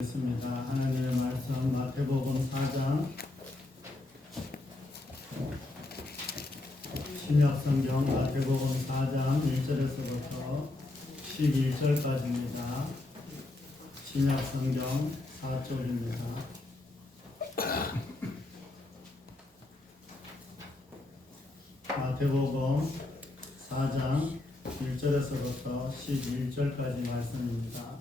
있습니다. 하나님의 말씀 마태복음 4장 신약성경 마태복음 4장 1절에서부터 11절까지입니다. 신약성경 4절입니다. 마태복음 4장 1절에서부터 11절까지 말씀입니다.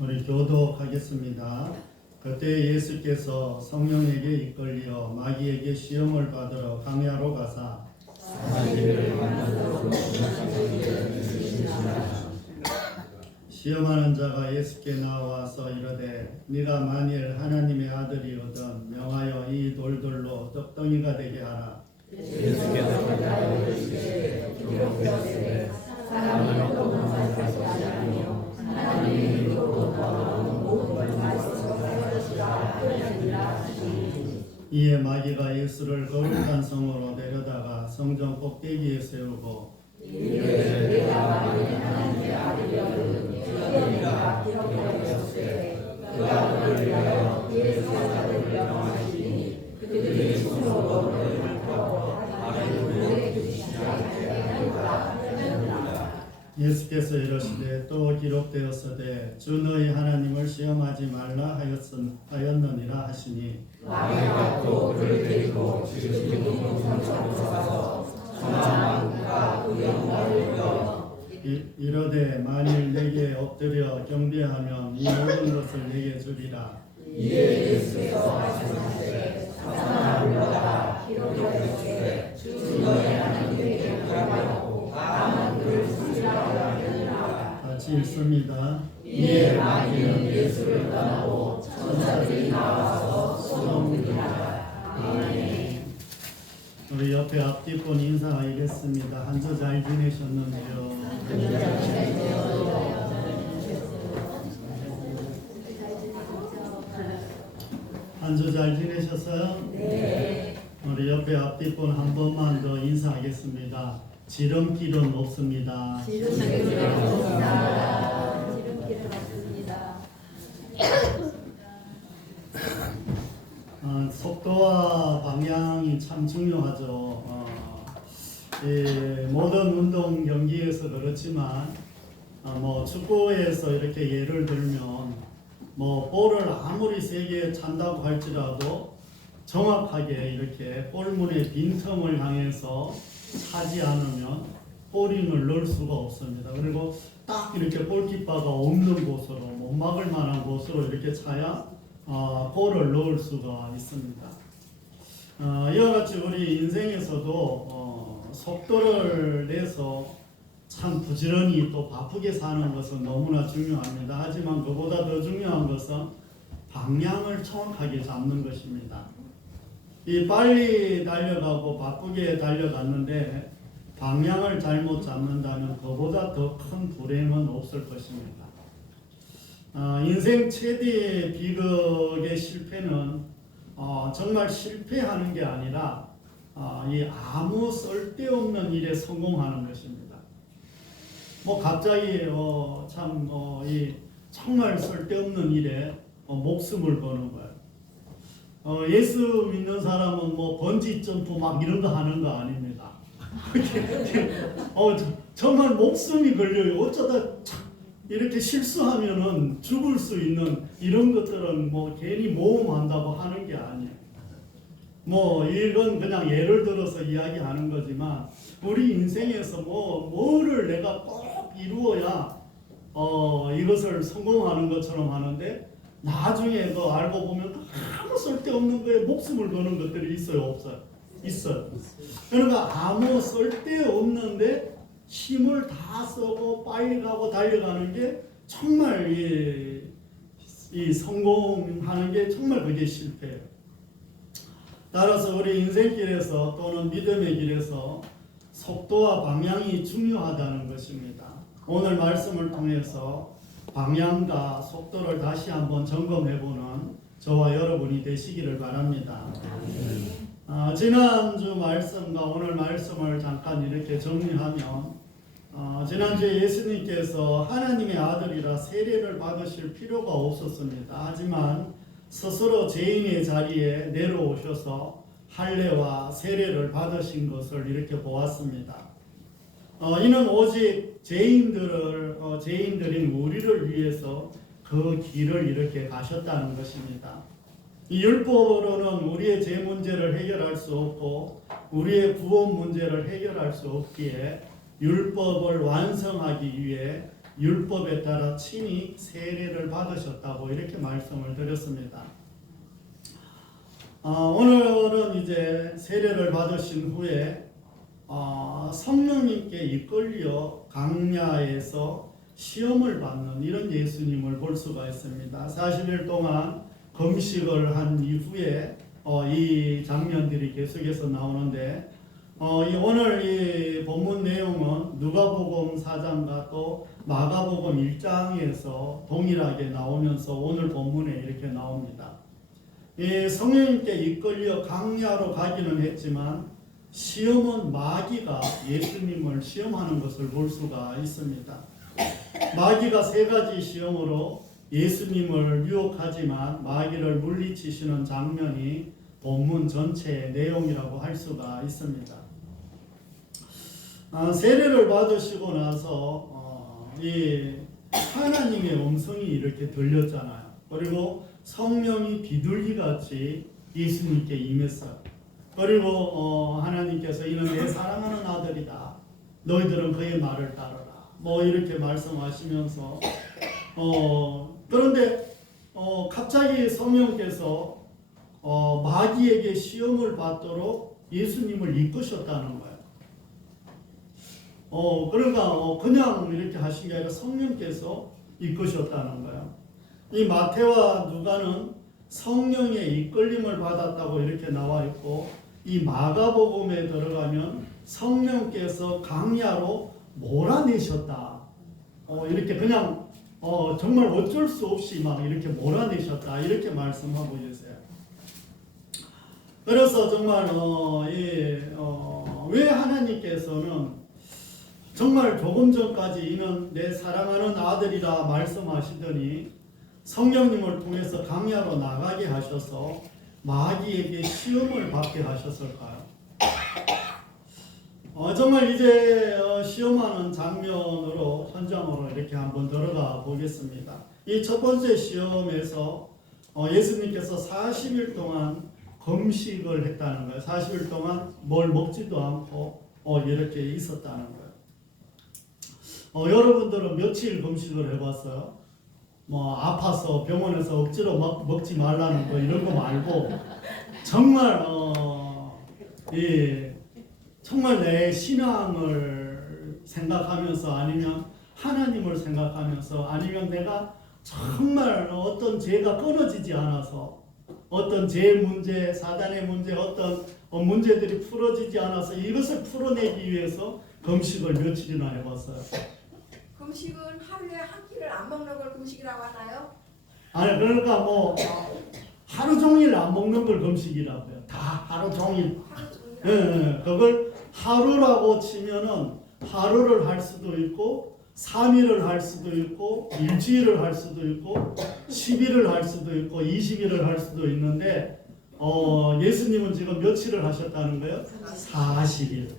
우리 교독하겠습니다. 그때 예수께서 성령에게 이끌려 마귀에게 시험을 받으러 광야로 가사 시험하는 자가 예수께 나와서 이르되 네가 만일 하나님의 아들이거든 명하여 이 돌들로 떡덩이가 되게 하라. 예수께서 이르시되 기록되었으되 사람이 떡으로만 사지 아니하며 하나님의 이름으로 걸어오는 모든 말씀을 할 것이라 하느니라 하시니 이에 마귀가 예수를 거룩한 성으로 데려다가 성전 꼭대기에 세우고 이르되 내가 만일 하나님의 아들이거든 너희가 기록되었으되 그가 너를 위하여 그의 사자를 명하시니 그들이 손으로 너를 밟고 아주 물에 주시지 않게 하리라 하느니라. 예수께서 이르시되 또 기록되었으되 주 너희 하나님을 시험하지 말라 하였느니라 하시니 마귀가 또 그를 데리고 지극히 높은 산으로 가서 천하만국과 그 영광을 보여 이르되 만일 내게 엎드려 경배하면 이 모든 것을 내게 주리라. 이에 예수께서 말씀하시되 사탄아 물러가라 기록되었으되 주 너희 하나님께 경배하고 다만 그를 섬기라 하느니라. 같이 읽습니다. 이에 마귀는 예수를 떠나고 천사들이 나와서 소동하니라. 아멘. 우리 옆에 앞뒷분 인사하겠습니다. 한 주 잘 지내셨는지요? 한 주 잘 지내셨어요? 네. 우리 옆에 앞뒷분 한 번만 더 인사하겠습니다. 지름길은 없습니다. 지름길은 없습니다. 지름길은 없습니다. 속도와 방향이 참 중요하죠. 모든 운동 경기에서 그렇지만 뭐 축구에서 이렇게 예를 들면 뭐 볼을 아무리 세게 찬다고 할지라도 정확하게 이렇게 골문의 빈틈을 향해서 차지 않으면 볼링을 넣을 수가 없습니다. 그리고 딱 이렇게 골키퍼가 없는 곳으로 못 막을 만한 곳으로 이렇게 차야 볼을 넣을 수가 있습니다. 이와 같이 우리 인생에서도 속도를 내서 참 부지런히 또 바쁘게 사는 것은 너무나 중요합니다. 하지만 그보다 더 중요한 것은 방향을 정확하게 잡는 것입니다. 이 빨리 달려가고 바쁘게 달려갔는데 방향을 잘못 잡는다면 그보다 더 큰 불행은 없을 것입니다. 인생 최대의 비극의 실패는 정말 실패하는 게 아니라 이 아무 쓸데없는 일에 성공하는 것입니다. 뭐 갑자기 이 정말 쓸데없는 일에 목숨을 거는 거예요. 예수 믿는 사람은 뭐 번지 점프 막 이런 거 하는 거 아닙니다. 정말 목숨이 걸려요. 어쩌다 이렇게 실수하면은 죽을 수 있는 이런 것들은 뭐 괜히 모험한다고 하는 게 아니에요. 뭐 이건 그냥 예를 들어서 이야기하는 거지만 우리 인생에서 뭐를 내가 꼭 이루어야 이것을 성공하는 것처럼 하는데 나중에 알고 보면 아무 쓸데없는 거에 목숨을 거는 것들이 있어요, 없어요? 있어요. 그러니까 아무 쓸데없는데 힘을 다 쓰고 빨리 가고 달려가는 게 정말 이 성공하는 게 정말 그게 실패예요. 따라서 우리 인생길에서 또는 믿음의 길에서 속도와 방향이 중요하다는 것입니다. 오늘 말씀을 통해서 방향과 속도를 다시 한번 점검해보는 저와 여러분이 되시기를 바랍니다. 지난주 말씀과 오늘 말씀을 잠깐 이렇게 정리하면 지난주에 예수님께서 하나님의 아들이라 세례를 받으실 필요가 없었습니다. 하지만 스스로 죄인의 자리에 내려오셔서 할례와 세례를 받으신 것을 이렇게 보았습니다. 이는 오직 죄인들인 우리를 위해서 그 길을 이렇게 가셨다는 것입니다. 이 율법으로는 우리의 죄 문제를 해결할 수 없고 우리의 구원 문제를 해결할 수 없기에 율법을 완성하기 위해 율법에 따라 친히 세례를 받으셨다고 이렇게 말씀을 드렸습니다. 오늘은 이제 세례를 받으신 후에 성령님께 이끌려 강야에서 시험을 받는 이런 예수님을 볼 수가 있습니다. 40일 동안 금식을 한 이후에 이 장면들이 계속해서 나오는데 오늘 이 본문 내용은 누가복음 4장과 또 마가복음 1장에서 동일하게 나오면서 오늘 본문에 이렇게 나옵니다. 이 성령님께 이끌려 강야로 가기는 했지만 시험은 마귀가 예수님을 시험하는 것을 볼 수가 있습니다. 마귀가 세 가지 시험으로 예수님을 유혹하지만 마귀를 물리치시는 장면이 본문 전체의 내용이라고 할 수가 있습니다. 세례를 받으시고 나서 이 하나님의 음성이 이렇게 들렸잖아요. 그리고 성령이 비둘기같이 예수님께 임했어요. 그리고 하나님께서 이는 내 사랑하는 아들이다. 너희들은 그의 말을 따르라. 뭐 이렇게 말씀하시면서 그런데 갑자기 성령께서 마귀에게 시험을 받도록 예수님을 이끄셨다는 거예요. 그러니까 그냥 이렇게 하신 게 아니라 성령께서 이끄셨다는 거예요. 이 마태와 누가는 성령의 이끌림을 받았다고 이렇게 나와 있고 이 마가복음에 들어가면 성령께서 강야로 몰아내셨다. 이렇게 그냥 정말 어쩔 수 없이 막 이렇게 몰아내셨다. 이렇게 말씀하고 계세요. 그래서 정말 왜 하나님께서는 정말 조금 전까지 이는 내 사랑하는 아들이라 말씀하시더니 성령님을 통해서 강야로 나가게 하셔서 마귀에게 시험을 받게 하셨을까요? 정말 이제 시험하는 장면으로 현장으로 이렇게 한번 들어가 보겠습니다. 이 첫 번째 시험에서 예수님께서 40일 동안 금식을 했다는 거예요. 40일 동안 뭘 먹지도 않고 이렇게 있었다는 거예요. 여러분들은 며칠 금식을 해봤어요? 뭐 아파서 병원에서 억지로 먹지 말라는 거 이런 거 말고 정말 정말 내 신앙을 생각하면서 아니면 하나님을 생각하면서 아니면 내가 정말 어떤 죄가 끊어지지 않아서 어떤 죄 문제, 사단의 문제, 어떤 문제들이 풀어지지 않아서 이것을 풀어내기 위해서 금식을 며칠이나 해봤어요. 금식은 하루에 한 끼를 안 먹는 걸 금식이라고 하나요? 아니 그러니까 뭐 하루 종일 안 먹는 걸 금식이라고요. 다 하루 종일. 하루 종일. 예, 그걸 하루라고 치면은 하루를 할 수도 있고 3일을 할 수도 있고 일주일을 할 수도 있고 10일을 할 수도 있고 20일을 할 수도 있는데 예수님은 지금 며칠을 하셨다는 거예요? 40일.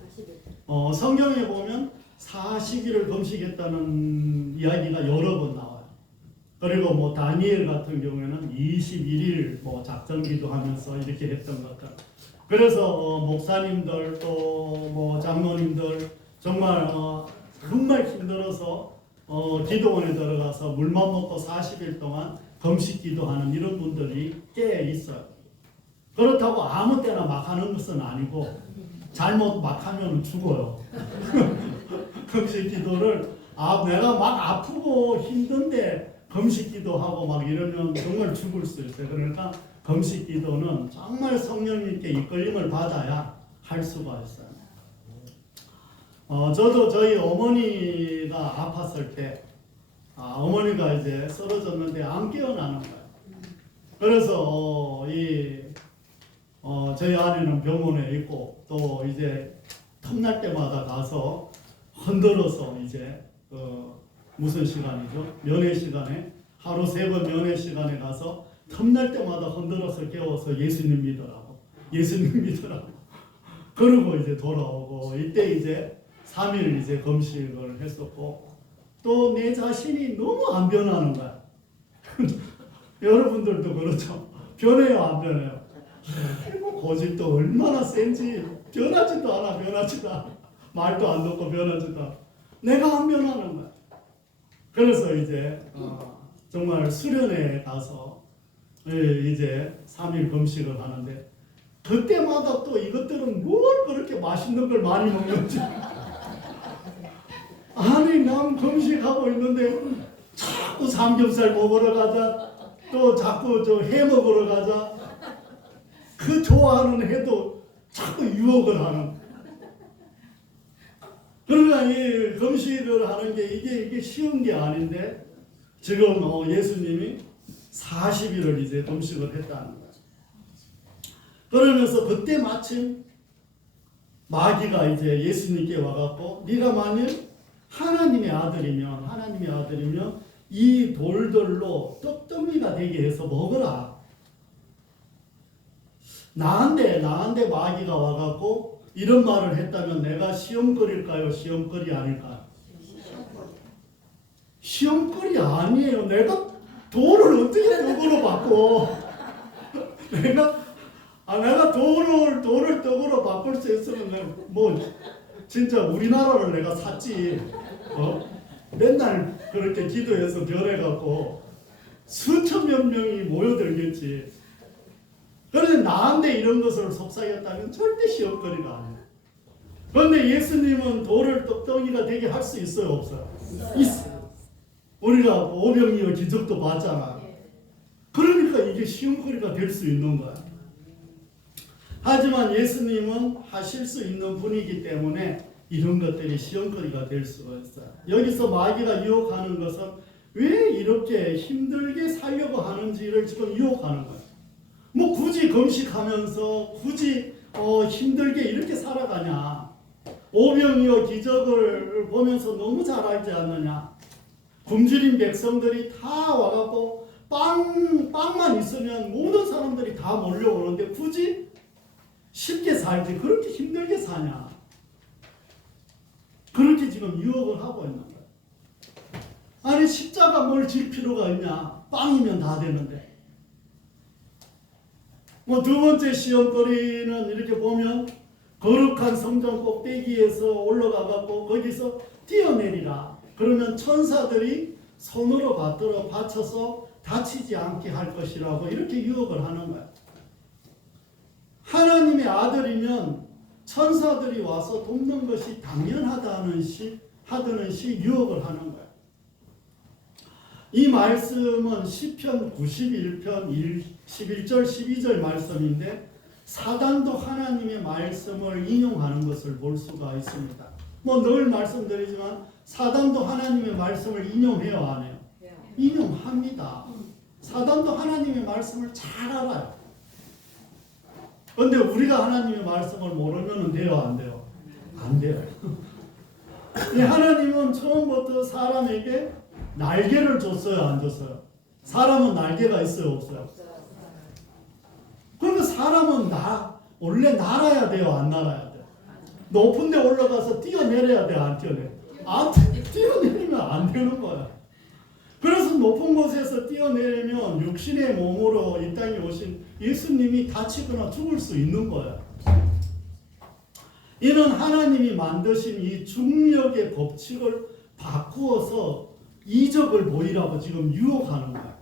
성경에 보면 40일을 금식했다는 이야기가 여러 번 나와요. 그리고 뭐 다니엘 같은 경우에는 21일 뭐 작전기도 하면서 이렇게 했던 것들. 그래서 목사님들 또 뭐 장로님들 정말 힘들어서 기도원에 들어가서 물만 먹고 40일 동안 금식 기도하는 이런 분들이 꽤 있어요. 그렇다고 아무 때나 막 하는 것은 아니고 잘못 막 하면 죽어요. 금식 기도를 내가 막 아프고 힘든데 금식 기도하고 막 이러면 정말 죽을 수 있어요. 그러니까 금식 기도는 정말 성령님께 이끌림을 받아야 할 수가 있어요. 저도 저희 어머니가 아팠을 때 어머니가 이제 쓰러졌는데 안 깨어나는 거예요. 그래서 저희 아내는 병원에 있고 또 이제 틈날 때마다 가서 흔들어서 이제 무슨 시간이죠? 면회 시간에 하루 3번 면회 시간에 가서 틈날 때마다 흔들어서 깨워서 예수님 믿으라고 예수님 믿으라고 그러고 이제 돌아오고 이때 이제 3일 이제 금식을 했었고 또 내 자신이 너무 안 변하는 거야. 여러분들도 그렇죠. 변해요 안 변해요? 아이고 고집도 얼마나 센지 변하지도 않아. 말도 안 듣고 변하지도 않아. 내가 안 변하는 거야. 그래서 이제 정말 수련회에 가서 이제 3일 금식을 하는데 그때마다 또 이것들은 뭘 그렇게 맛있는 걸 많이 먹는지 아니 난 금식하고 있는데 자꾸 삼겹살 먹으러 가자 또 자꾸 회 먹으러 가자 그 좋아하는 회도 자꾸 유혹을 하는 그러나 이 금식을 하는 게 이게 쉬운 게 아닌데 지금 예수님이 40일을 이제 금식을 했다는 거예요. 그러면서 그때 마침 마귀가 이제 예수님께 와갖고 네가 만일 하나님의 아들이면 이 돌들로 떡덩이가 되게 해서 먹어라. 나한테 마귀가 와갖고 이런 말을 했다면 내가 시험거리일까요? 시험거리 아닐까요? 시험거리 아니에요. 내가 돌을 어떻게 떡으로 바꿔? 내가 돌을 떡으로 바꿀 수 있으면 뭐 진짜 우리나라를 내가 샀지. 맨날 그렇게 기도해서 변해갖고 수천 몇 명이 모여들겠지. 그런데 나한테 이런 것을 속삭였다면 절대 시험거리가 아니에요. 그런데 예수님은 돌을 떡덩이가 되게 할 수 있어요, 없어요? 있어요. 우리가 오병이어 기적도 봤잖아. 그러니까 이게 시험거리가 될 수 있는 거야. 하지만 예수님은 하실 수 있는 분이기 때문에 이런 것들이 시험거리가 될 수가 있어요. 여기서 마귀가 유혹하는 것은 왜 이렇게 힘들게 살려고 하는지를 지금 유혹하는 거예요. 뭐 굳이 금식하면서 굳이 힘들게 이렇게 살아가냐. 오병이어 기적을 보면서 너무 잘 알지 않느냐. 굶주린 백성들이 다 와갖고 빵만 있으면 모든 사람들이 다 몰려오는데 굳이 쉽게 살지 그렇게 힘들게 사냐. 그렇게 지금 유혹을 하고 있는 거예요. 아니 십자가 뭘 질 필요가 있냐. 빵이면 다 되는데. 뭐 두 번째 시험거리는 이렇게 보면 거룩한 성전 꼭대기에서 올라가갖고 거기서 뛰어내리라. 그러면 천사들이 손으로 받쳐서 다치지 않게 할 것이라고 이렇게 유혹을 하는 거야. 하나님의 아들이면 천사들이 와서 돕는 것이 당연하다는 하드는 유혹을 하는 거야. 이 말씀은 시편 91편 11절 12절 말씀인데 사단도 하나님의 말씀을 인용하는 것을 볼 수가 있습니다. 뭐 늘 말씀드리지만 사단도 하나님의 말씀을 인용해요, 안 해요? 인용합니다. 사단도 하나님의 말씀을 잘 알아요. 그런데 우리가 하나님의 말씀을 모르면 돼요, 안 돼요? 안 돼요. 하나님은 처음부터 사람에게 날개를 줬어요, 안 줬어요? 사람은 날개가 있어요, 없어요? 그러면 사람은 원래 날아야 돼요, 안 날아야 돼요? 높은 데 올라가서 뛰어내려야 돼요, 안 뛰어내려요? 뛰어내리면 안 되는 거야. 그래서 높은 곳에서 뛰어내리면 육신의 몸으로 이 땅에 오신 예수님이 다치거나 죽을 수 있는 거야. 이는 하나님이 만드신 이 중력의 법칙을 바꾸어서 이적을 보이라고 지금 유혹하는 거야.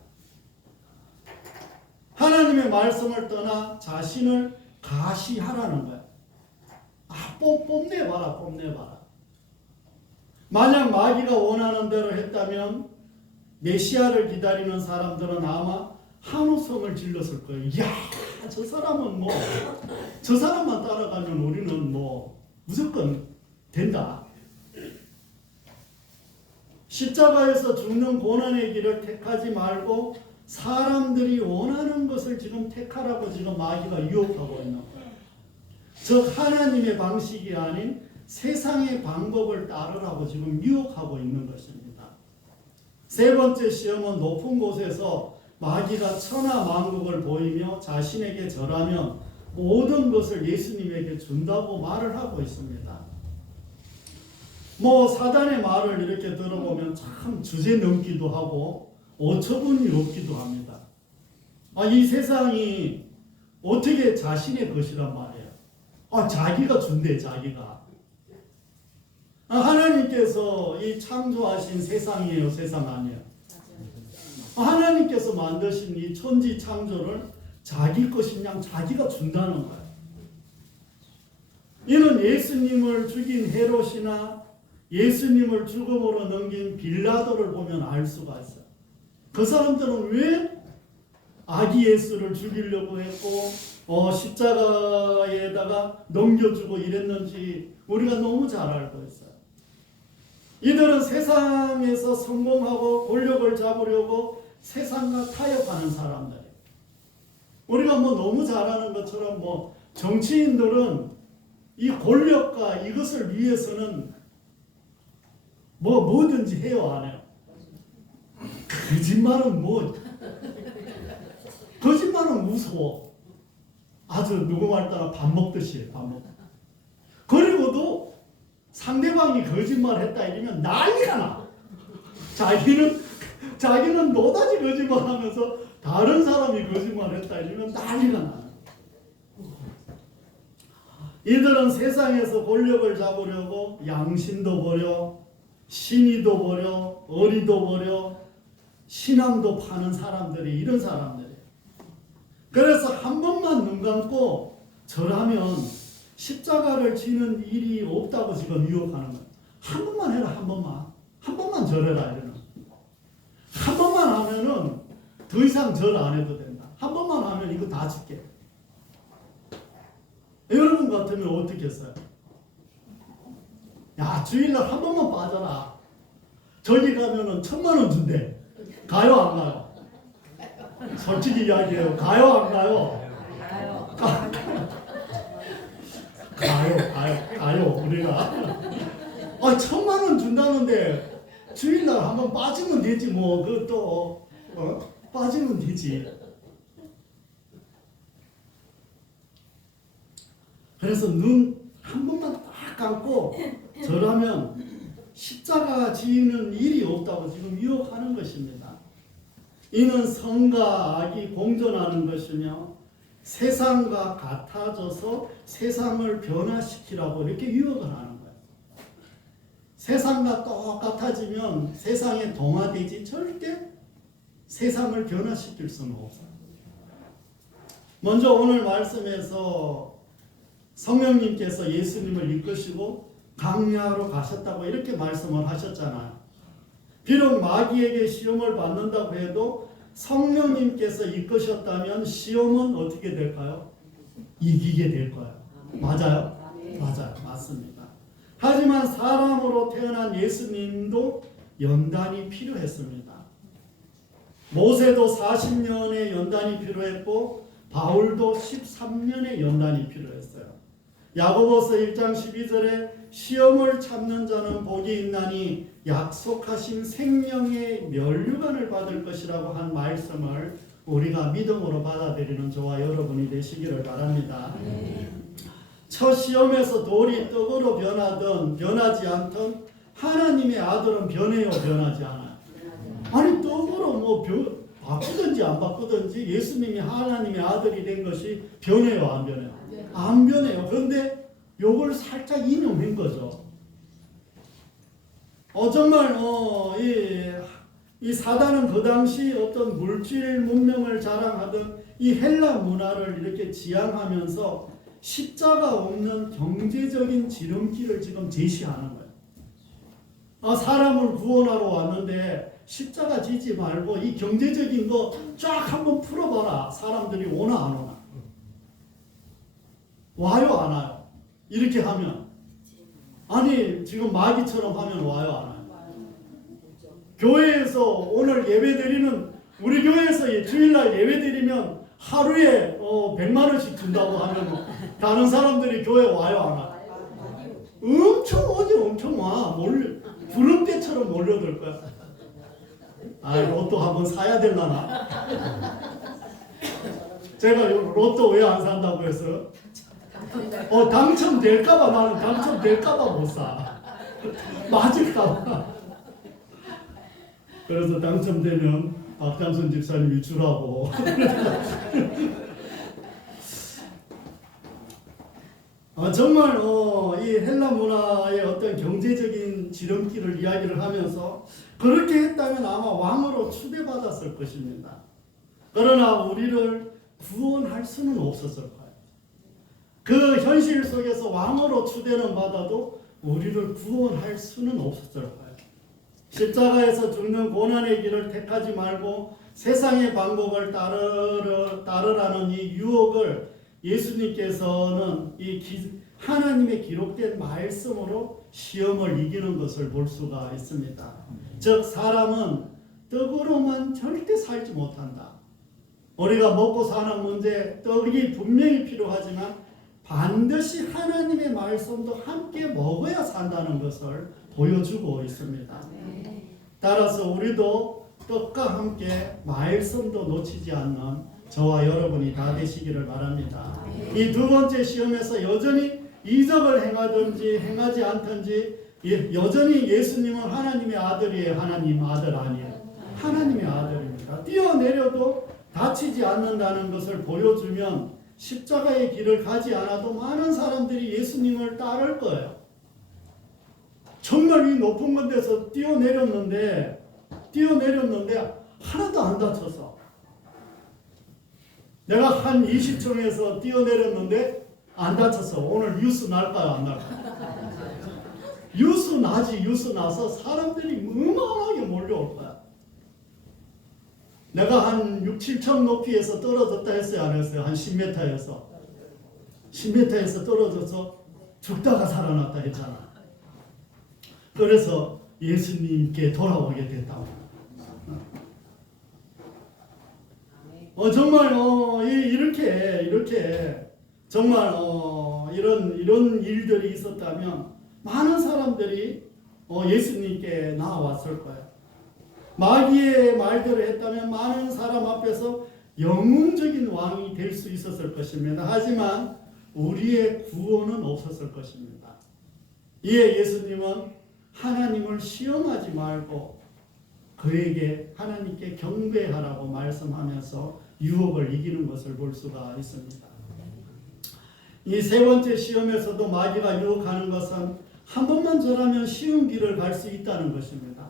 하나님의 말씀을 떠나 자신을 가시하라는 거야. 뽐내봐라. 만약 마귀가 원하는 대로 했다면 메시아를 기다리는 사람들은 아마 한우성을 질렀을 거예요. 이야, 저 사람은 저 사람만 따라가면 우리는 무조건 된다. 십자가에서 죽는 고난의 길을 택하지 말고 사람들이 원하는 것을 지금 택하라고 지금 마귀가 유혹하고 있는 거예요. 즉 하나님의 방식이 아닌 세상의 방법을 따르라고 지금 유혹하고 있는 것입니다. 세 번째 시험은 높은 곳에서 마귀가 천하만국을 보이며 자신에게 절하면 모든 것을 예수님에게 준다고 말을 하고 있습니다. 뭐 사단의 말을 이렇게 들어보면 참 주제 넘기도 하고 어처구니 없기도 합니다. 이 세상이 어떻게 자신의 것이란 말이에요. 자기가 준대, 자기가. 하나님께서 이 창조하신 세상이에요, 세상 아니에요. 하나님께서 만드신 이 천지 창조를 자기 것인 양 자기가 준다는 거예요. 이는 예수님을 죽인 헤롯이나 예수님을 죽음으로 넘긴 빌라도를 보면 알 수가 있어요. 그 사람들은 왜 아기 예수를 죽이려고 했고 십자가에다가 넘겨주고 이랬는지 우리가 너무 잘 알고 있어요. 이들은 세상에서 성공하고 권력을 잡으려고 세상과 타협하는 사람들이에요. 우리가 뭐 너무 잘 아는 것처럼 뭐 정치인들은 이 권력과 이것을 위해서는 뭐든지 해요, 안 해요? 거짓말은 무서워. 아주 누구 말 따라 밥 먹듯이 해요, 밥 먹. 그리고도 상대방이 거짓말 했다 이러면 난리가 나. 자기는 노다지 거짓말 하면서 다른 사람이 거짓말 했다 이러면 난리가 나. 이들은 세상에서 권력을 잡으려고 양심도 버려, 신의도 버려, 의리도 버려, 신앙도 파는 사람들이 이런 사람들이에요. 그래서 한 번만 눈 감고 절하면 십자가를 지는 일이 없다고 지금 유혹하는 거예요. 한 번만 해라, 한 번만. 한 번만 절해라, 이러는. 한 번만 하면은 더 이상 절 안 해도 된다. 한 번만 하면 이거 다 줄게. 여러분 같으면 어떻게 했어요? 야, 주일날 한 번만 빠져라. 저기 가면은 1,000,000원 준대. 가요, 안 가요? 솔직히 이야기해요. 가요, 안 가요? 가요, 우리가. 1,000,000원 준다는데 주일날 한번 빠지면 되지, 뭐. 그것도, 빠지면 되지. 그래서 눈 한 번만 딱 감고 절하면 십자가 지는 일이 없다고 지금 유혹하는 것입니다. 이는 선과 악이 공존하는 것이며 세상과 같아져서 세상을 변화시키라고 이렇게 유혹을 하는 거예요. 세상과 똑같아지면 세상에 동화되지 절대 세상을 변화시킬 수는 없어요. 먼저 오늘 말씀에서 성령님께서 예수님을 이끄시고 강야로 가셨다고 이렇게 말씀을 하셨잖아요. 비록 마귀에게 시험을 받는다고 해도 성령님께서 이끄셨다면 시험은 어떻게 될까요? 이기게 될 거예요. 맞아요? 맞아요. 맞습니다. 하지만 사람으로 태어난 예수님도 연단이 필요했습니다. 모세도 40년의 연단이 필요했고 바울도 13년의 연단이 필요했어요. 야고보서 1장 12절에 시험을 참는 자는 복이 있나니 약속하신 생명의 면류관을 받을 것이라고 한 말씀을 우리가 믿음으로 받아들이는 저와 여러분이 되시기를 바랍니다. 첫 시험에서 돌이 떡으로 변하든 변하지 않든 하나님의 아들은 변해요, 변하지 않아요? 아니 떡으로 뭐 바꾸든지 안 바꾸든지 예수님이 하나님의 아들이 된 것이 변해요, 안 변해요? 안 변해요. 그런데 요걸 살짝 인용한 거죠. 정말 이 사단은 그 당시 어떤 물질 문명을 자랑하던 이 헬라 문화를 이렇게 지향하면서 십자가 없는 경제적인 지름길을 지금 제시하는 거예요. 사람을 구원하러 왔는데 십자가 지지 말고 이 경제적인 거 쫙 한번 풀어봐라. 사람들이 오나 안 오나? 와요, 안 와요? 이렇게 하면. 아니 지금 마귀처럼 하면 와요, 안 와요? 교회에서 오늘 예배 드리는 우리 교회에서 주일날 예배 드리면 하루에 100만 원씩 준다고 하면 다른 사람들이 교회 와요, 안 와요? 엄청 오지, 엄청 와. 구름대처럼 몰려들 거야. 아, 로또 한번 사야 되려나? 제가 로또 왜 안 산다고 했어요? 당첨될까봐. 나는 당첨될까봐 못 사. 맞을까봐. 그래서 당첨되면 박장순 집사님이 주라고. 정말 이 헬라 문화의 어떤 경제적인 지름길을 이야기를 하면서 그렇게 했다면 아마 왕으로 추대받았을 것입니다. 그러나 우리를 구원할 수는 없었을 거예요. 그 현실 속에서 왕으로 추대는 받아도 우리를 구원할 수는 없었을 거예요. 십자가에서 죽는 고난의 길을 택하지 말고 세상의 방법을 따르라는 이 유혹을 예수님께서는 하나님의 기록된 말씀으로 시험을 이기는 것을 볼 수가 있습니다. 즉 사람은 떡으로만 절대 살지 못한다. 우리가 먹고 사는 문제, 떡이 분명히 필요하지만 반드시 하나님의 말씀도 함께 먹어야 산다는 것을 보여주고 있습니다. 따라서 우리도 떡과 함께 말씀도 놓치지 않는 저와 여러분이 다 되시기를 바랍니다. 이 두 번째 시험에서 여전히 이적을 행하든지 행하지 않든지 여전히 예수님은 하나님의 아들이에요. 하나님 아들 아니에요. 하나님의 아들입니다. 뛰어내려도 다치지 않는다는 것을 보여주면 십자가의 길을 가지 않아도 많은 사람들이 예수님을 따를 거예요. 정말 이 높은 곳에서 뛰어내렸는데 하나도 안 다쳐서 내가 한 20층에서 뛰어내렸는데 안 다쳐서 오늘 뉴스 날까요, 안 날까요? 뉴스 나지. 뉴스 나서 사람들이 어마어마하게 몰려올 거야. 내가 한 6, 7층 높이에서 떨어졌다 했어요, 안 했어요? 한 10m에서 10m에서 떨어져서 죽다가 살아났다 했잖아. 그래서 예수님께 돌아오게 됐다고. 정말 이렇게 정말 이런 일들이 있었다면 많은 사람들이 예수님께 나와왔을 거예요. 마귀의 말대로 했다면 많은 사람 앞에서 영웅적인 왕이 될 수 있었을 것입니다. 하지만 우리의 구원은 없었을 것입니다. 이에 예수님은 하나님을 시험하지 말고 그에게 하나님께 경배하라고 말씀하면서 유혹을 이기는 것을 볼 수가 있습니다. 이 세 번째 시험에서도 마귀가 유혹하는 것은 한 번만 절하면 쉬운 길을 갈 수 있다는 것입니다.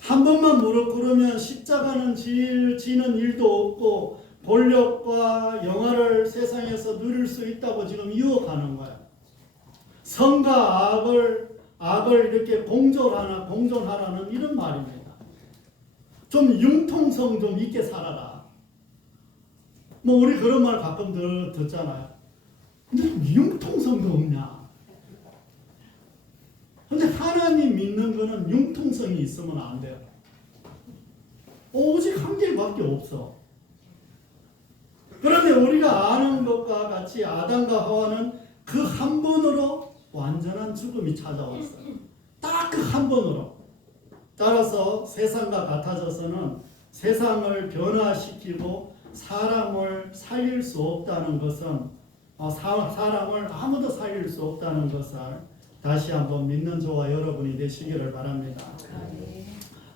한 번만 무릎 꿇으면 십자가는 지는 일도 없고 권력과 영화를 세상에서 누릴 수 있다고 지금 유혹하는 거예요. 성과 악을 이렇게 공존하라는 이런 말입니다. 좀 융통성 좀 있게 살아라. 우리 그런 말 가끔 듣잖아요. 근데 융통성도 없냐? 근데 하나님 믿는 거는 융통성이 있으면 안 돼요. 오직 한 길밖에 없어. 그런데 우리가 아는 것과 같이 아담과 하와는 그 한 번으로 완전한 죽음이 찾아왔어요. 딱 그 한 번으로. 따라서 세상과 같아져서는 세상을 변화시키고 사람을 살릴 수 없다는 것은 사람을 아무도 살릴 수 없다는 것을 다시 한번 믿는 저와 여러분이 되시기를 바랍니다.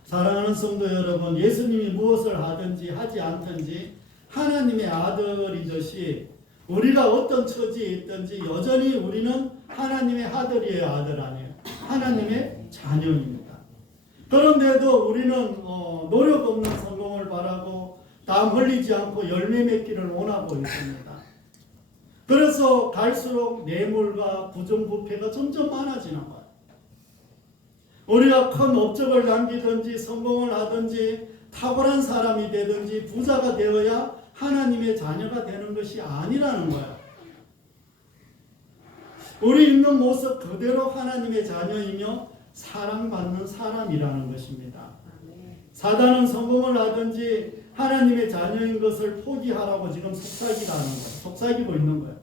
사랑하는 성도 여러분, 예수님이 무엇을 하든지 하지 않든지 하나님의 아들이듯이 우리가 어떤 처지에 있든지 여전히 우리는 하나님의 아들이에요, 아들 아니에요? 하나님의 자녀입니다. 그런데도 우리는 노력 없는 성공을 바라고 땀 흘리지 않고 열매 맺기를 원하고 있습니다. 그래서 갈수록 뇌물과 부정부패가 점점 많아지는 거예요. 우리가 큰 업적을 남기든지 성공을 하든지 탁월한 사람이 되든지 부자가 되어야 하나님의 자녀가 되는 것이 아니라는 거예요. 우리 있는 모습 그대로 하나님의 자녀이며 사랑받는 사람이라는 것입니다. 사단은 성공을 하든지 하나님의 자녀인 것을 포기하라고 지금 속삭이라는 거예요. 속삭이고 있는 거예요.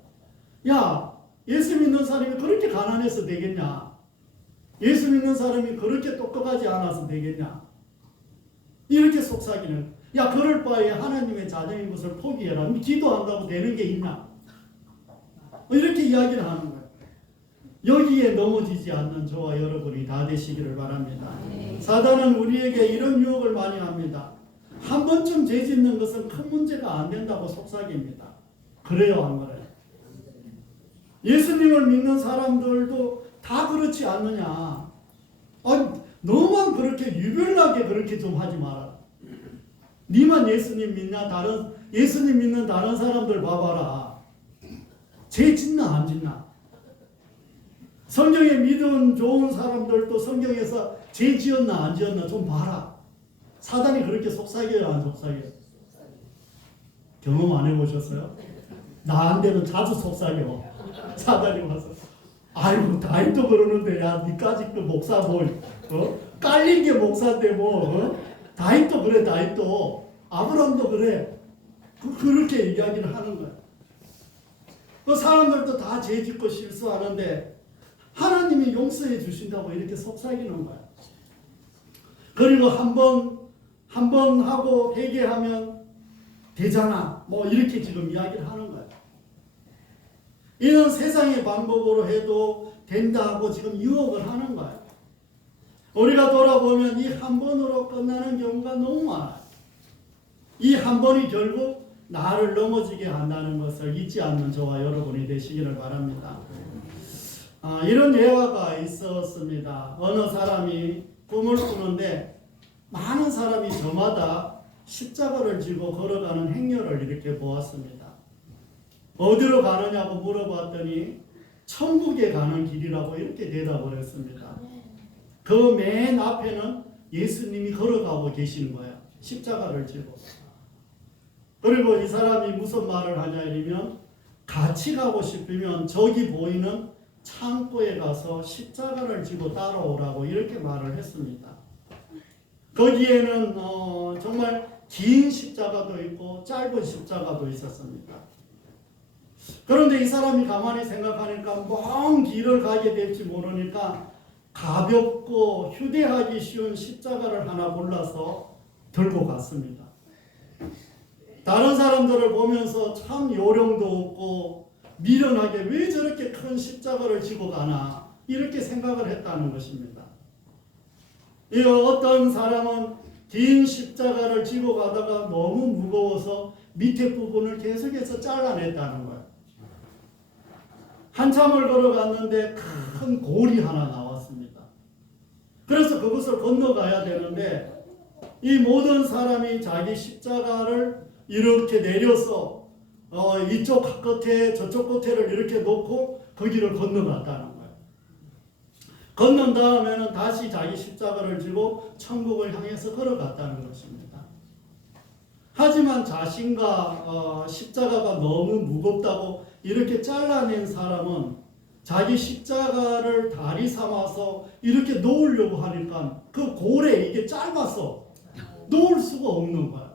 야, 예수 믿는 사람이 그렇게 가난해서 되겠냐? 예수 믿는 사람이 그렇게 똑똑하지 않아서 되겠냐? 이렇게 속삭이는. 야, 그럴 바에 하나님의 자녀인 것을 포기해라. 기도한다고 되는 게 있나? 이렇게 이야기를 하는 거예요. 여기에 넘어지지 않는 저와 여러분이 다 되시기를 바랍니다. 사단은 우리에게 이런 유혹을 많이 합니다. 한 번쯤 죄 짓는 것은 큰 문제가 안 된다고 속삭입니다. 그래요, 안 그래요? 예수님을 믿는 사람들도 다 그렇지 않느냐? 아니, 너만 그렇게 유별나게 그렇게 좀 하지 마라. 니만 예수님 믿냐? 예수님 믿는 다른 사람들 봐봐라. 죄 짓나 안 짓나? 성경에 믿음 좋은 사람들도 성경에서 죄 지었나 안 지었나 좀 봐라. 사단이 그렇게 속삭여요, 안 속삭여요? 경험 안 해보셨어요? 나한테는 자주 속삭여. 사단이 와서 아이고 다윗도 그러는데 야 니까지 그 목사 뭐 깔린 게 목사인데 뭐 다윗도 그래. 다윗도 아브라함도 그래. 그렇게 이야기를 하는 거야. 그 사람들도 다 죄 짓고 실수하는데 하나님이 용서해 주신다고 이렇게 속삭이는 거야. 그리고 한 번 하고 회개하면 되잖아. 뭐 이렇게 지금 이야기를 하는 거야. 이는 세상의 방법으로 해도 된다 하고 지금 유혹을 하는 거야. 우리가 돌아보면 이 한 번으로 끝나는 경우가 너무 많아요. 이 한 번이 결국 나를 넘어지게 한다는 것을 잊지 않는 저와 여러분이 되시기를 바랍니다. 이런 예화가 있었습니다. 어느 사람이 꿈을 꾸는데 많은 사람이 저마다 십자가를 지고 걸어가는 행렬을 이렇게 보았습니다. 어디로 가느냐고 물어봤더니 천국에 가는 길이라고 이렇게 대답을 했습니다. 그 맨 앞에는 예수님이 걸어가고 계시는 거예요. 십자가를 지고. 그리고 이 사람이 무슨 말을 하냐 이러면 같이 가고 싶으면 저기 보이는 창고에 가서 십자가를 지고 따라오라고 이렇게 말을 했습니다. 거기에는 정말 긴 십자가도 있고 짧은 십자가도 있었습니다. 그런데 이 사람이 가만히 생각하니까 먼 길을 가게 될지 모르니까 가볍고 휴대하기 쉬운 십자가를 하나 골라서 들고 갔습니다. 다른 사람들을 보면서 참 요령도 없고 미련하게 왜 저렇게 큰 십자가를 지고 가나 이렇게 생각을 했다는 것입니다. 이 어떤 사람은 긴 십자가를 지고 가다가 너무 무거워서 밑에 부분을 계속해서 잘라냈다는 거예요. 한참을 걸어갔는데 큰 골이 하나 나왔습니다. 그래서 그것을 건너가야 되는데 이 모든 사람이 자기 십자가를 이렇게 내려서 이쪽 끝에 저쪽 끝에를 이렇게 놓고 거기를 건너갔다는 거예요. 건넌 다음에는 다시 자기 십자가를 지고 천국을 향해서 걸어갔다는 것입니다. 하지만 자신과 십자가가 너무 무겁다고 이렇게 잘라낸 사람은 자기 십자가를 다리 삼아서 이렇게 놓으려고 하니까 그 골에 이게 짧아서 놓을 수가 없는 거야.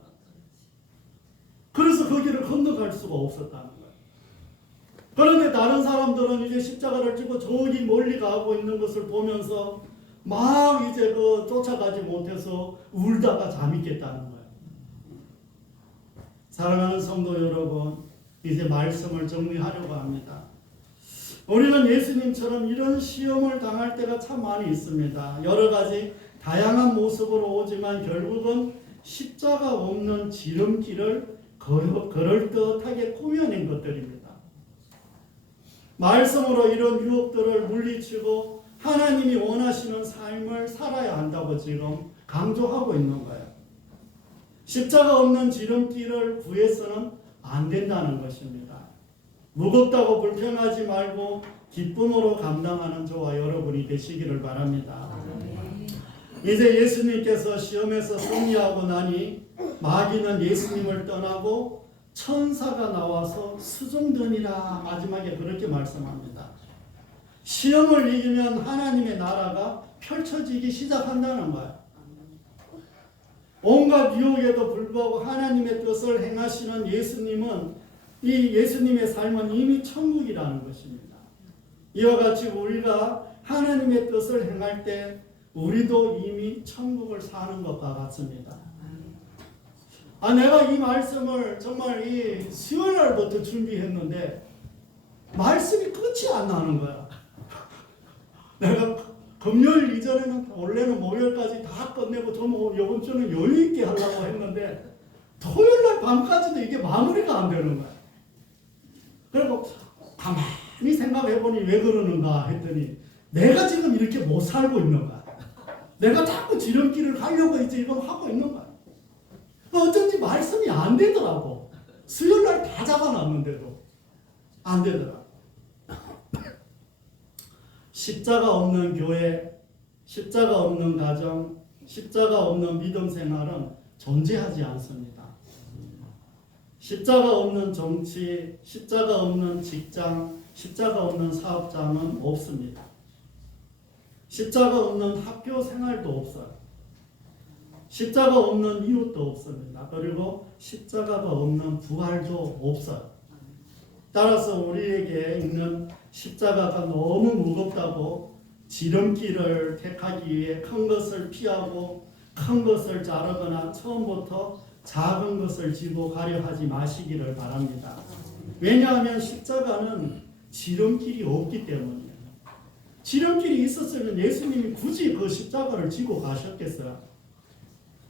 그래서 거기를 건너갈 수가 없었다는 거야. 그런데 다른 사람들은 이제 십자가를 지고 저기 멀리 가고 있는 것을 보면서 막 이제 쫓아가지 못해서 울다가 잠이 깼다는 거야. 사랑하는 성도 여러분, 이제 말씀을 정리하려고 합니다. 우리는 예수님처럼 이런 시험을 당할 때가 참 많이 있습니다. 여러 가지 다양한 모습으로 오지만 결국은 십자가 없는 지름길을 그럴듯하게 꾸며낸 것들입니다. 말씀으로 이런 유혹들을 물리치고 하나님이 원하시는 삶을 살아야 한다고 지금 강조하고 있는 거예요. 십자가 없는 지름길을 구해서는 안 된다는 것입니다. 무겁다고 불평하지 말고 기쁨으로 감당하는 저와 여러분이 되시기를 바랍니다. 이제 예수님께서 시험에서 승리하고 나니 마귀는 예수님을 떠나고 천사가 나와서 수종드니라 마지막에 그렇게 말씀합니다. 시험을 이기면 하나님의 나라가 펼쳐지기 시작한다는 거예요. 온갖 유혹에도 불구하고 하나님의 뜻을 행하시는 예수님은 이 예수님의 삶은 이미 천국이라는 것입니다. 이와 같이 우리가 하나님의 뜻을 행할 때 우리도 이미 천국을 사는 것과 같습니다. 내가 이 말씀을 정말 이 수요일 날부터 준비했는데 말씀이 끝이 안 나는 거야. 내가 금요일 이전에는 원래는 목요일까지 다 끝내고 좀 이번 주는 여유 있게 하려고 했는데 토요일 날 밤까지도 이게 마무리가 안 되는 거야. 그리고 가만히 생각해 보니 왜 그러는가 했더니 내가 지금 이렇게 못 살고 있는 거야. 내가 자꾸 지름길을 가려고 이제 이거 하고 있는 거야. 어쩐지 말씀이 안 되더라고. 수요일 날 다 잡아놨는데도 안 되더라. 십자가 없는 교회, 십자가 없는 가정, 십자가 없는 믿음 생활은 존재하지 않습니다. 십자가 없는 정치, 십자가 없는 직장, 십자가 없는 사업장은 없습니다. 십자가 없는 학교 생활도 없어요. 십자가 없는 이웃도 없습니다. 그리고 십자가가 없는 부활도 없어요. 따라서 우리에게 있는 십자가가 너무 무겁다고 지름길을 택하기 위해 큰 것을 피하고 큰 것을 자르거나 처음부터 작은 것을 지고 가려 하지 마시기를 바랍니다. 왜냐하면 십자가는 지름길이 없기 때문이에요. 지름길이 있었으면 예수님이 굳이 그 십자가를 지고 가셨겠어요.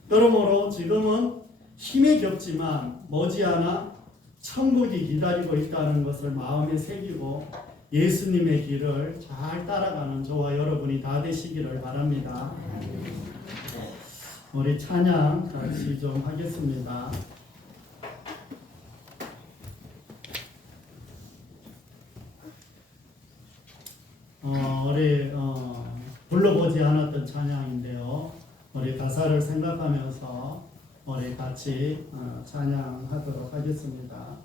그러므로 지금은 힘에 겹지만 머지않아 천국이 기다리고 있다는 것을 마음에 새기고 예수님의 길을 잘 따라가는 저와 여러분이 다 되시기를 바랍니다. 우리 찬양 같이 좀 하겠습니다. 우리 불러보지 않았던 찬양인데요. 우리 가사를 생각하면서 우리 같이 찬양하도록 하겠습니다.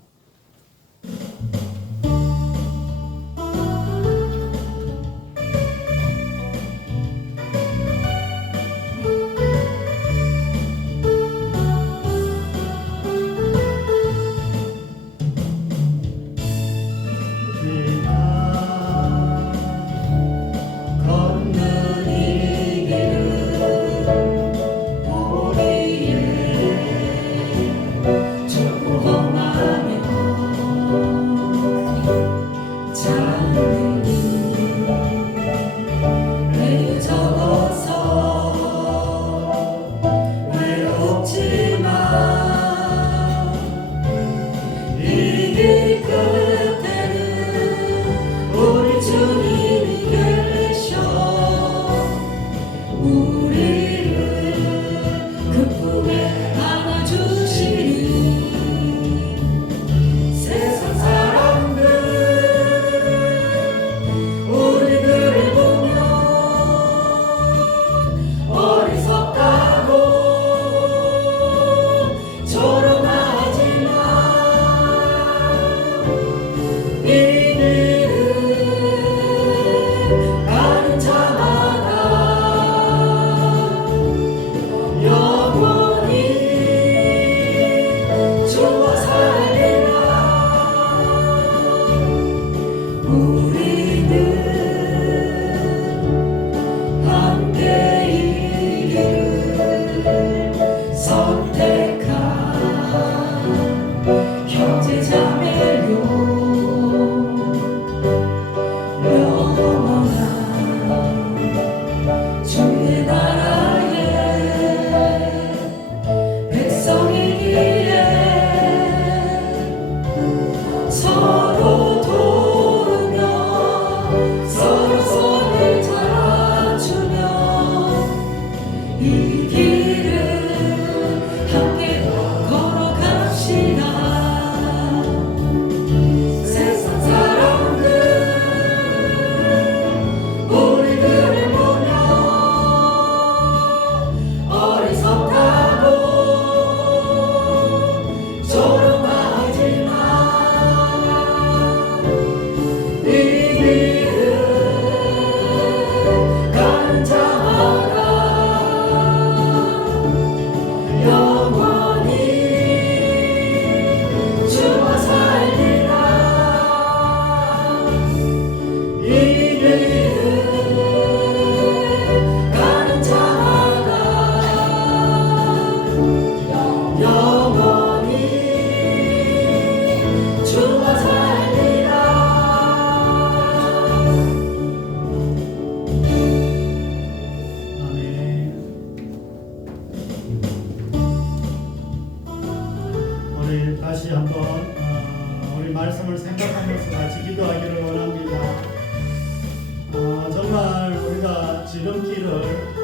지름길을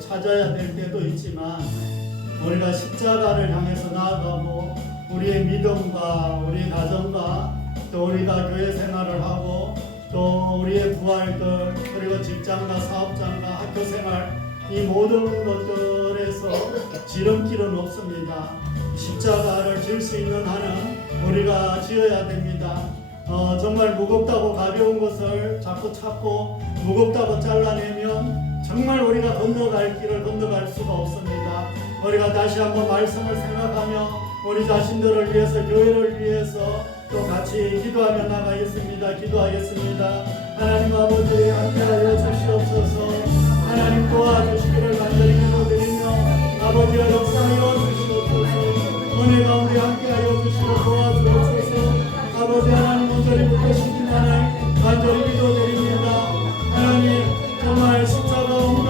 찾아야 될 때도 있지만 우리가 십자가를 향해서 나아가고 우리의 믿음과 우리의 가정과 또 우리가 교회 생활을 하고 또 우리의 부활들 그리고 직장과 사업장과 학교 생활 이 모든 것들에서 지름길은 없습니다. 십자가를 질 수 있는 한은 우리가 지어야 됩니다. 정말 무겁다고 가벼운 것을 자꾸 찾고 무겁다고 잘라내면 정말 우리가 건너갈 길을 건너갈 수가 없습니다. 우리가 다시 한번 말씀을 생각하며 우리 자신들을 위해서 교회를 위해서 또 같이 기도하며 나가겠습니다. 기도하겠습니다. 하나님 아버지 함께하여 주시옵소서. 하나님 도와주시기를 간절히 기도드리며 아버지와 역사하여 주시옵소서. 은혜 가운데 함께하여 주시고 도와주옵소서. 아버지 하나님 온전히부터 신기만을 간절히 기도드립니다. 하나님 정말 십자가 없는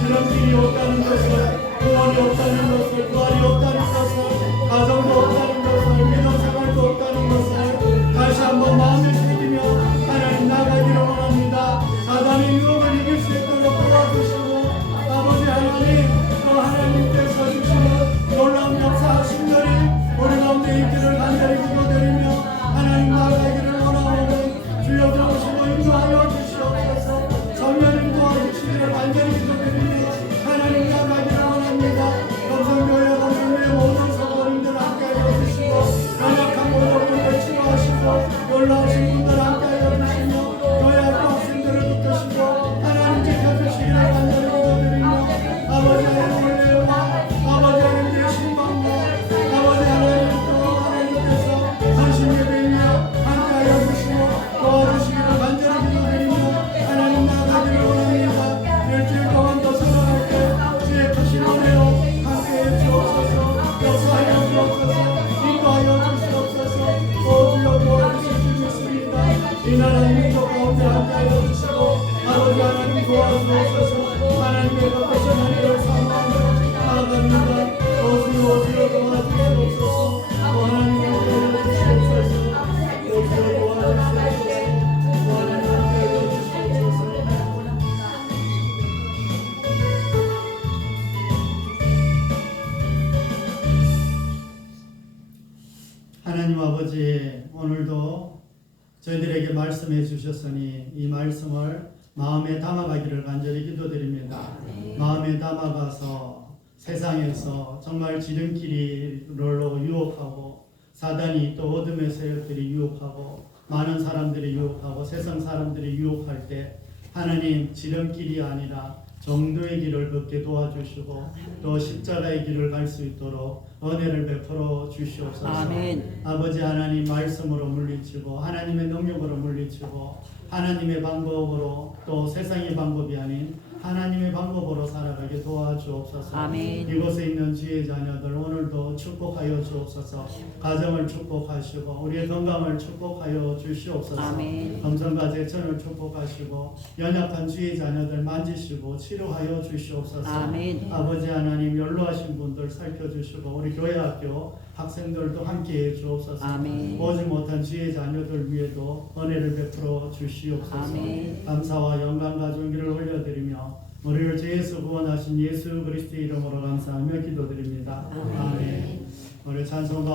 지름길이 없다는 것을 구원이 없다는 것을 부활이 없다는 것을 가정도 없다는 것을 믿음 생활도 없다는 것을 다시 한번 마음에 새기며 하나님 나가기를 원합니다. 사단의 유혹을 이길 수 있도록 도와주시고 아버지 하나님 또 하나님께서 주시는 놀라운 역사하심들이 우리 가운데 있기를 간절히 기도드리며 하나님 나가기를 원하오니 주여 들어오시고 인도하여 주시옵소서. 정면을 도와주시기를 간절히 기도드리며 하나님 나가기를 원합니다. 검성교회 검성교회 모든 성도님들 함께하여 주시고 연약한 모든 분들 치료하시고 놀라우신 분들 함께하여 주시며 교회 학교 학생들을 붙드시고 하나님 지켜주시기를 간절히 기도드리며 아버지 하나님의 은혜와 아버지 하나님의 신방과 아버지 하나님 또 하나님께서 전신 예배이며 함께하여 주시고 도와주시기를 간절히 기도드리며 하나님 나가기를 원합니다. 일주일 동안 더 살아갈 때 주의 크신 은혜로 함께해 주옵소서. 역사하여 주옵소서. 인도하여 주시옵소서. 주여 도와주실 줄 믿습니다. 이 나라 민족 가운데 함께하여 주시고 아버지 하나님 도와주옵소서. 하나님의 거룩하신 은혜를 사모하며 나아갑니다. 주여 도와주시옵소서. 하나님의 은혜를 주시옵소서. 주여 도와주시옵소서. 하나님 함께하여 주시옵소서. 하나님 아버지 오늘도 저희들에게 말씀해 주셨으니 이 말씀을 마음에 담아가기를 간절히 기도드립니다. 마음에 담아가서 세상에서 정말 지름길로 유혹하고 사단이 또 어둠의 세력들이 유혹하고 많은 사람들이 유혹하고 세상 사람들이 유혹할 때 하나님 지름길이 아니라 정도의 길을 걷게 도와주시고 또 십자가의 길을 갈 수 있도록 은혜를 베풀어 주시옵소서. 아멘. 아버지 하나님 말씀으로 물리치고 하나님의 능력으로 물리치고 하나님의 방법으로 또 세상의 방법이 아닌 하나님의 방법으로 살아가게 도와주옵소서. 아멘. 이곳에 있는 주의 자녀들 오늘도 축복하여 주옵소서. 가정을 축복하시고 우리의 건강을 축복하여 주시옵소서. 아멘. 검성과 제천을 축복하시고 연약한 주의 자녀들 만지시고 치료하여 주시옵소서. 아멘. 아버지 하나님 연로하신 분들 살펴주시고 우리 교회 학교 학생들도 함께해 주옵소서. 아멘. 오지 못한 주의 자녀들 위에도 은혜를 베풀어 주시옵소서. 아멘. 감사와 영광과 존귀를 올려드리며 우리를 주 예수 구원하신 예수 그리스도의 이름으로 감사하며 기도드립니다. 아멘. 우리 찬송가